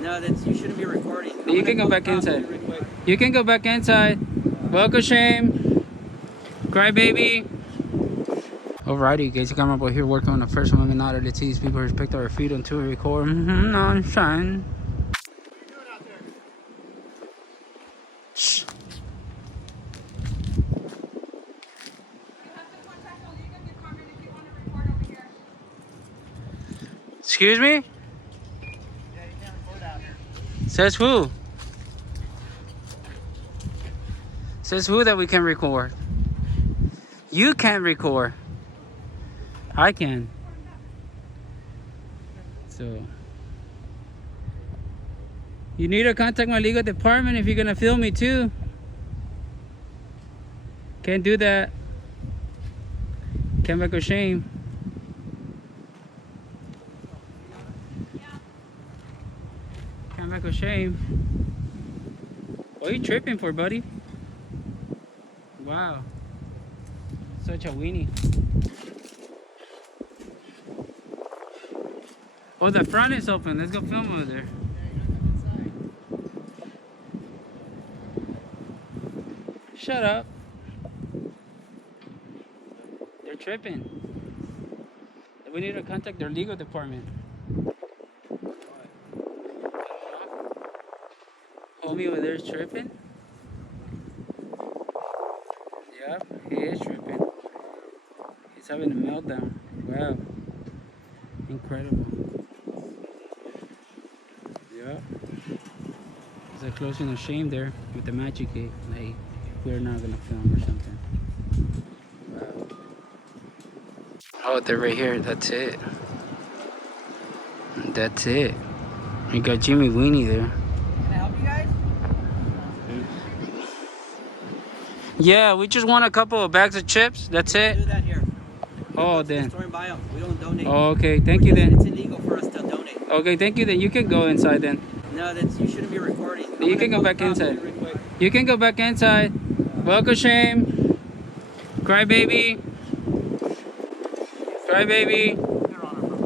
No, that's you shouldn't be recording. You can go back inside. You can go back inside. Welcome, shame. Crybaby. Alrighty, guys, come up here working on the First Amendment order to teach people respect our freedom to record. Non-shine. Shh. Excuse me? Yeah, you can't record out here. Says who? Says who that we can record? You can record. I can. So you need to contact my legal department if you're gonna film me too. Can't do that. Can't make a shame. Can't make a shame. What are you tripping for, buddy? Wow. Such a weenie. Oh, the front is open. Let's go film over there. Shut up. They're tripping. We need to contact their legal department. Homie over there is tripping. Yep, he is tripping. He's having a meltdown. Wow. Incredible. Yep. It's like closing a shame there with the magic gate. Like, we're not gonna film or something. Wow. Oh, they're right here. That's it. That's it. You got Jimmy Weenie there. Can I help you guys? Yeah, we just want a couple of bags of chips. That's We it. do that here. Oh, then. Store and buy them. We don't donate. Oh, okay, thank you then. It's illegal for us to donate. Okay, thank you then. You can go inside then. No, that's you shouldn't be recording. You can go back inside. You can go back inside. Welcome, shame. Crybaby. Crybaby.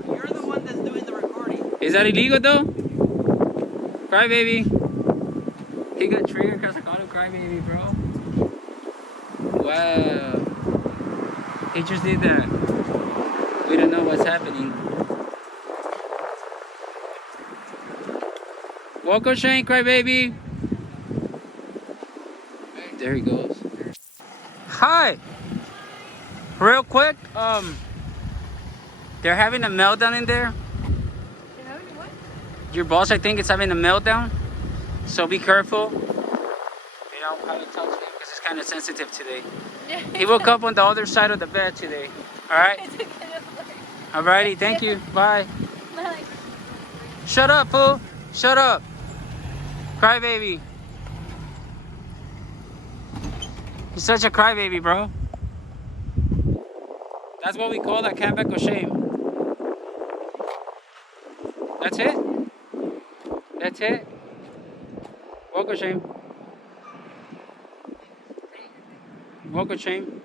You're the one that's doing the recording. Is that illegal though? Crybaby. He got triggered because I called him Crybaby, bro. Wow. He just did that. We don't know what's happening. Welcome, Shane, Crybaby. There he goes. Hi. Real quick, they're having a meltdown in there. They're having a what? Your boss, I think, is having a meltdown. So be careful. You know how to touch him because it's kind of sensitive today. He woke up on the other side of the bed today. All right. Alrighty. Thank you. Bye. Bye. Shut up, fool. Shut up. Crybaby. You're such a crybaby, bro. That's what we call that comeback of shame. That's it? That's it? Walk of shame. Walk of shame.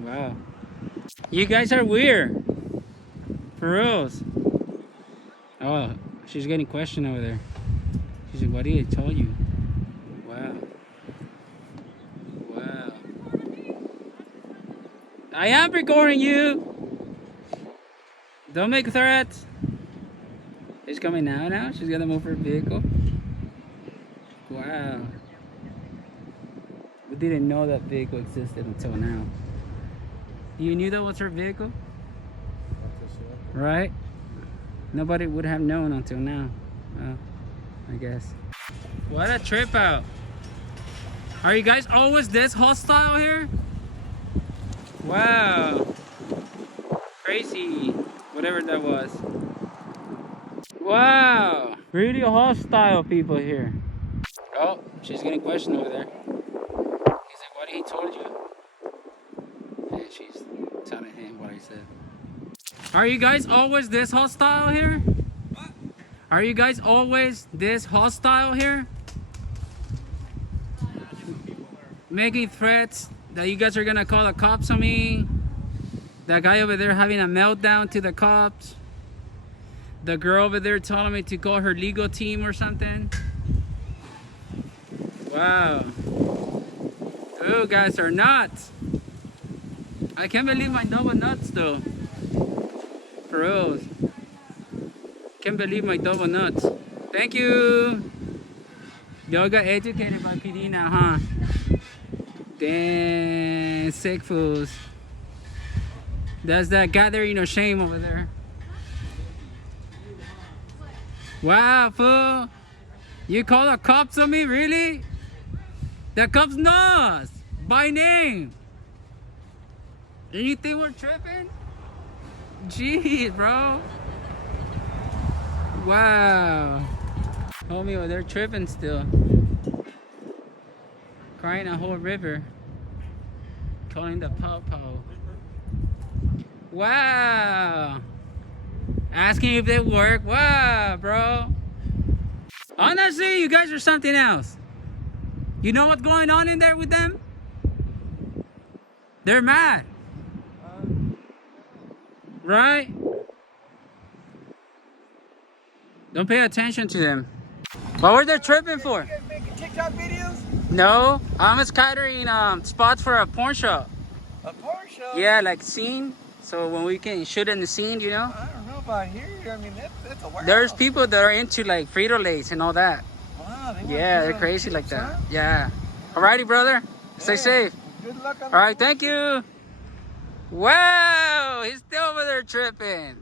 Wow. You guys are weird. For reals. Oh, she's getting questioned over there. She's like, what did I tell you? Wow. Wow. I am recording you. Don't make threats. She's coming now. She's gonna move her vehicle. Wow. We didn't know that vehicle existed until now. You knew that was her vehicle? Right? Nobody would have known until now. Well, I guess. What a trip out. Are you guys always this hostile here? Wow. Crazy. Whatever that was. Wow. Really hostile people here. Oh, she's getting questioned over there. He's like, what he told you? And she's telling him what I said. Are you guys always this hostile here? What? Are you guys always this hostile here? Making threats that you guys are gonna call the cops on me. That guy over there having a meltdown to the cops. The girl over there telling me to call her legal team or something. Wow. You guys are nuts. I can't believe my double nuts though. For real. Can't believe my double nuts. Thank you. Y'all got educated by PD now, huh? Damn, sick fools. That's that gathering of shame over there. Wow, fool. You call the cops on me, really? The cops know us by name. And you think we're tripping? Jeez, bro. Wow. Homie, oh, they're tripping still. Crying a whole river. Calling the po-po. Wow. Asking if they work. Wow, bro. Honestly, you guys are something else. You know what's going on in there with them? They're mad. Right? Don't pay attention to them. What were they tripping for? You guys making TikTok videos? No, I'm just catering spots for a porn show. A porn show? Yeah, like scene. So when we can shoot in the scene, you know? I don't know about here. I mean, that's a warehouse. There's people that are into like FritoLays and all that. Wow, they want Yeah, to they're put crazy on like chips, that. huh? Yeah. Alrighty, brother. Stay Yeah. safe. Good luck on All right, thank you. Wow, he's still over there tripping.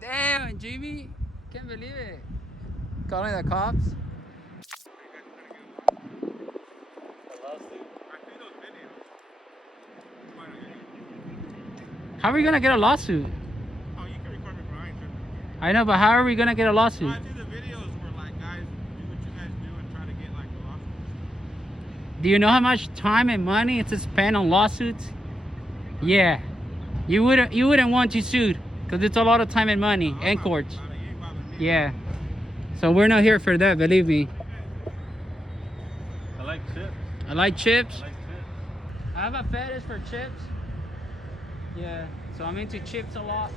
Damn, Jimmy. Can't believe it. Calling the cops. How are we gonna get a lawsuit? Oh, you can record me for I ain't tripping. I know, but how are we gonna get a lawsuit? I do the videos where like guys do what you guys do and try to get like the lawsuits. Do you know how much time and money it's spent on lawsuits? Yeah. You wouldn't want to sue because it's a lot of time and money and courts. You ain't bothering me. Yeah. So we're not here for that, believe me. I like chips. I like chips. I like chips. I have a fetish for chips. Yeah. So I'm into chips a lot.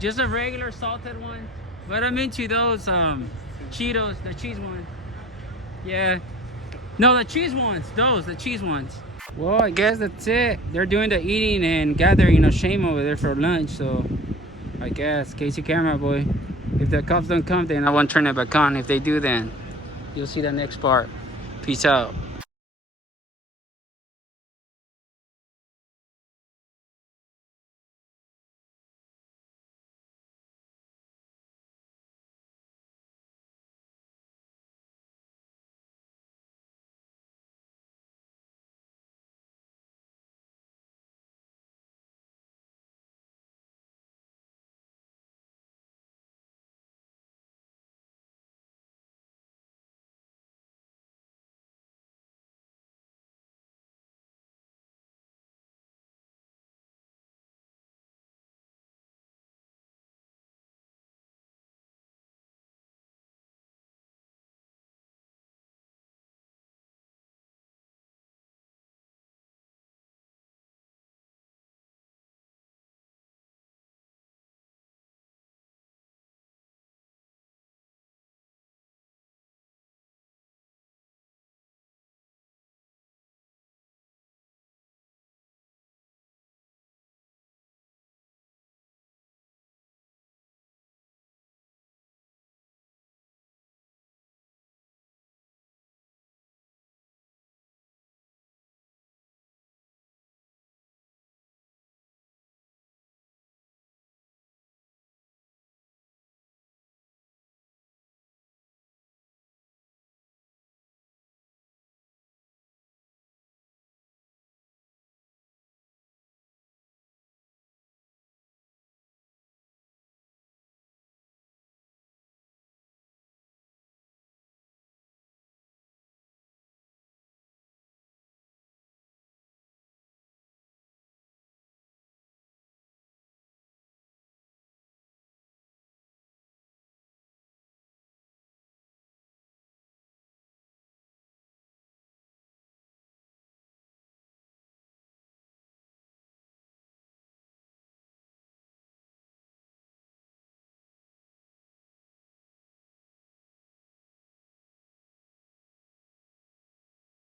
Just a regular salted one. But I'm into those Cheetos, the cheese ones. Yeah. No, the cheese ones. The cheese ones. Well, I guess that's it. They're doing the eating and gathering of shame over there for lunch. So I guess, Casey camera boy. If the cops don't come, then I won't turn it back on. If they do, then you'll see the next part. Peace out.